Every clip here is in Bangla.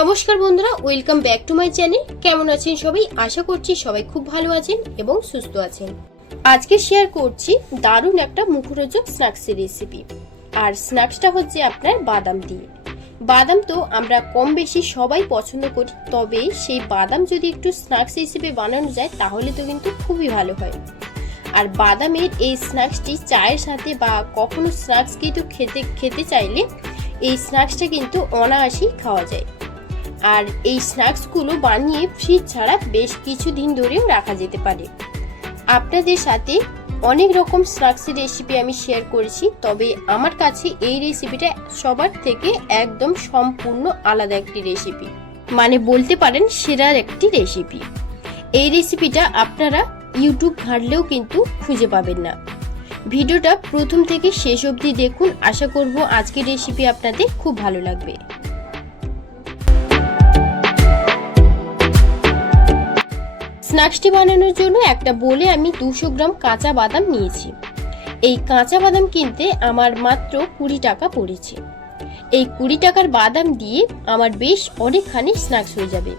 নমস্কার বন্ধুরা, welcome back to my channel. কেমন আছেন সবাই? আশা করছি সবাই খুব ভালো আছেন এবং সুস্থ আছেন। আজকে শেয়ার করছি দারুণ একটা মুখরোচক স্ন্যাক্সের রেসিপি। আর স্ন্যাক্সটা হচ্ছে আপনার বাদাম দিয়ে। বাদাম তো আমরা কম বেশি সবাই পছন্দ করি, তবে সেই বাদাম যদি একটু স্ন্যাক্স হিসেবে বানানো যায় তাহলে তো কিন্তু খুবই ভালো হয়। আর বাদামের এই স্ন্যাক্সটি চায়ের সাথে বা কখনো স্ন্যাক্স কিন্তু খেতে চাইলে এই স্ন্যাক্সটা কিন্তু অনায়াসেই খাওয়া যায়। আর এই স্ন্যাক্সগুলো বানিয়ে ফ্রিজ ছাড়া বেশ কিছুদিন ধরেও রাখা যেতে পারে। আপনাদের সাথে অনেক রকম স্ন্যাক্সের রেসিপি আমি শেয়ার করেছি, তবে আমার কাছে এই রেসিপিটা সবার থেকে একদম সম্পূর্ণ আলাদা একটি রেসিপি, মানে বলতে পারেন সেরার একটি রেসিপি। এই রেসিপিটা আপনারা ইউটিউব ঘাঁটলেও কিন্তু খুঁজে পাবেন না। ভিডিওটা প্রথম থেকে শেষ অবধি দেখুন, আশা করব আজকের রেসিপি আপনাদের খুব ভালো লাগবে। স্ন্যাক্সটি বানানোর জন্য একটা বোলে আমি 200 গ্রাম কাঁচা বাদাম নিয়েছি। এই কাঁচা বাদাম কিনতে আমার মাত্র 20 টাকা পড়েছে। এই 20 টাকার বাদাম দিয়ে আমার বেশ অনেকখানি স্ন্যাক্স হয়ে যাবে।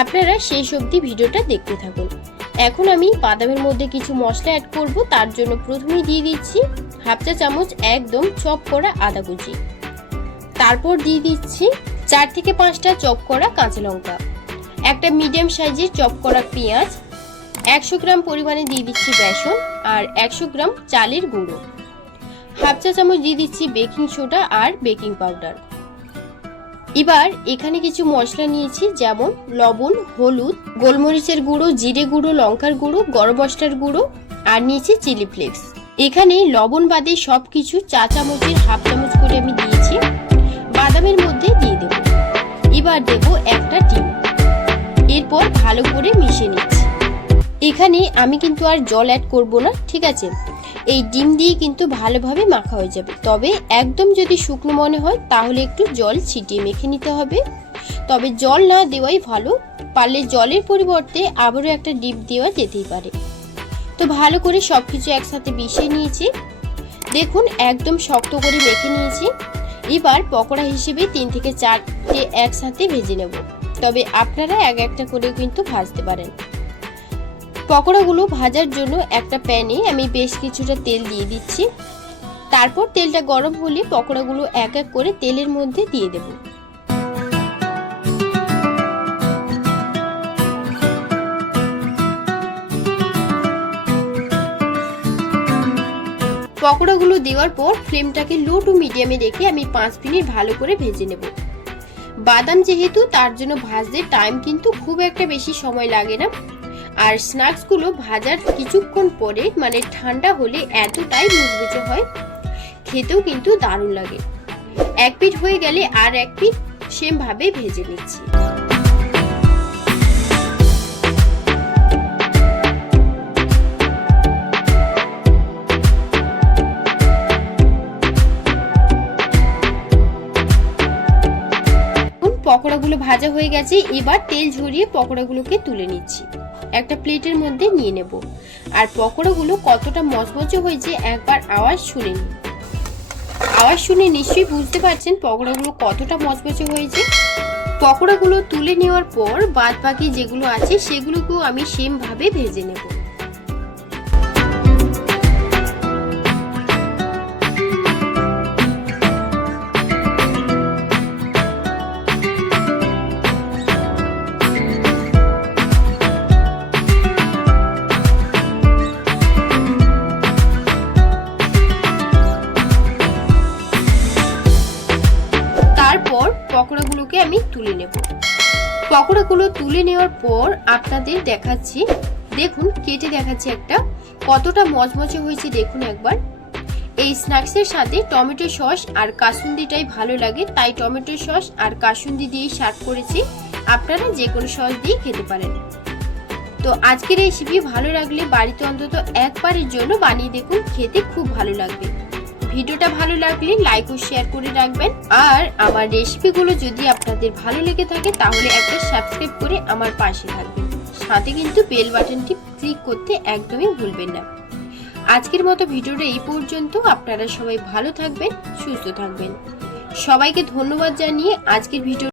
আপনারা শেষ অবধি ভিডিওটা দেখতে থাকুন। এখন আমি বাদামের মধ্যে কিছু মশলা অ্যাড করব। তার জন্য প্রথমেই দিয়ে দিচ্ছি হাফ চা চামচ একদম চপ করা আদা কুচি। তারপর দিয়ে দিচ্ছি 4 থেকে 5টা চপ করা কাঁচা লঙ্কা, একটা মিডিয়াম সাইজের চপ করা পেঁয়াজ, 100 গ্রাম পরিমাণে দিয়ে দিচ্ছি বেসন আর 100 গ্রাম চালের গুঁড়ো, হাফ চা চামচ দিয়ে দিচ্ছি বেকিং সোডা আর বেকিং পাউডার। এবার এখানে কিছু মশলা নিয়েছি, যেমন লবণ, হলুদ, গোলমরিচের গুঁড়ো, জিরে গুঁড়ো, লঙ্কার গুঁড়ো, গরম মশলার গুঁড়ো আর নিয়েছি চিলি ফ্লেক্স। এখানে লবণ বাদে সবকিছু চা চামচের হাফ চামচ করে আমি দিয়েছি। বাদামের মধ্যে দিয়ে দেব। এবার দেব একটা ডিম। এরপর ভালো করে মিশিয়ে নিচ্ছি। এখানে আমি কিন্তু আর জল অ্যাড করব না, ঠিক আছে? এই ডিম দিয়ে কিন্তু ভালোভাবে মাখা হয়ে যাবে। তবে একদম যদি শুকনো মনে হয় তাহলে একটু জল ছিটিয়ে মেখে নিতে হবে। তবে জল না দেওয়াই ভালো, পারলে জলের পরিবর্তে আবারও একটা ডিম দেওয়া যেতেই পারে। তো ভালো করে সবকিছু একসাথে মিশিয়ে নিয়েছি। দেখুন একদম শক্ত করে মেখে নিয়েছি। এবার পকোড়া হিসেবে 3 থেকে 4টে একসাথে ভেজে নেব। তবে আপনারা এক একটা করে কিন্তু ভাজতে পারেন। পকোড়াগুলো ভাজার জন্য একটা প্যানে আমি বেশ কিছুটা তেল দিয়ে দিচ্ছি। তারপর তেলটা গরম হলে পকোড়াগুলো এক এক করে তেলের মধ্যে দিয়ে দেব। পকোড়াগুলো দেওয়ার পর ফ্লেমটাকে লো টু মিডিয়ামে রেখে আমি 5 মিনিট ভালো করে ভেজে নেব। বাদাম যেহেতু, তার জন্য ভাজতে টাইম কিন্তু খুব একটা বেশি সময় লাগে না। আর স্ন্যাক্সগুলো ভাজার কিছুক্ষণ পরে মানে ঠান্ডা হলে এতটাই মুচমুচে হয়, খেতেও কিন্তু দারুণ লাগে। এক পিঠ হয়ে গেলে আর এক পিঠ সেম ভাবে ভেজে নিচ্ছি। পকোড়াগুলো ভাজা হয়ে গেছে। এবার তেল ঝরিয়ে পকোড়াগুলোকে তুলে নিচ্ছি, একটা প্লেটের মধ্যে নিয়ে নেব। আর পকোড়াগুলো কতটা মচমচে হয়েছে একবার আওয়াজ শুনে নিন। আওয়াজ শুনে নিশ্চয়ই বুঝতে পারছেন পকোড়াগুলো কতটা মচমচে হয়েছে। পকোড়াগুলো তুলে নেওয়ার পর বাদ বাকি যেগুলো আছে সেগুলোকেও আমি সেম ভাবে ভেজে নেব। পকোড়াগুলোকে আমি তুলে নেব। পকোড়াগুলো তুলে নেওয়ার পর আপনাদের দেখাচ্ছি, দেখুন কেটে দেখাচ্ছি একটা কতটা মচমচে হয়েছে। দেখুন একবার। এই স্ন্যাক্সের সাথে টমেটো সস আর কাসুন্দিটাই ভালো লাগে, তাই টমেটো সস আর কাসুন্দি দিয়েই সার্ভ করেছি। আপনারা যে কোনো সস দিয়ে খেতে পারেন। তো আজকের রেসিপি ভালো লাগলে বাড়িতে অন্তত একবারের জন্য বানিয়ে দেখুন, খেতে খুব ভালো লাগবে। ভিডিওটা ভালো লাগলে লাইক ও শেয়ার করে রাখবেন। আর আমার রেসিপিগুলো যদি আপনাদের ভালো লেগে থাকে তাহলে একটা সাবস্ক্রাইব করে আমার পাশে থাকবেন। সাথে কিন্তু বেল বাটনটি ক্লিক করতে একদমই ভুলবেন না। আজকের মতো ভিডিওটা এই পর্যন্ত। আপনারা সবাই ভালো থাকবেন, সুস্থ থাকবেন। সবাইকে ধন্যবাদ জানিয়ে আজকের ভিডিও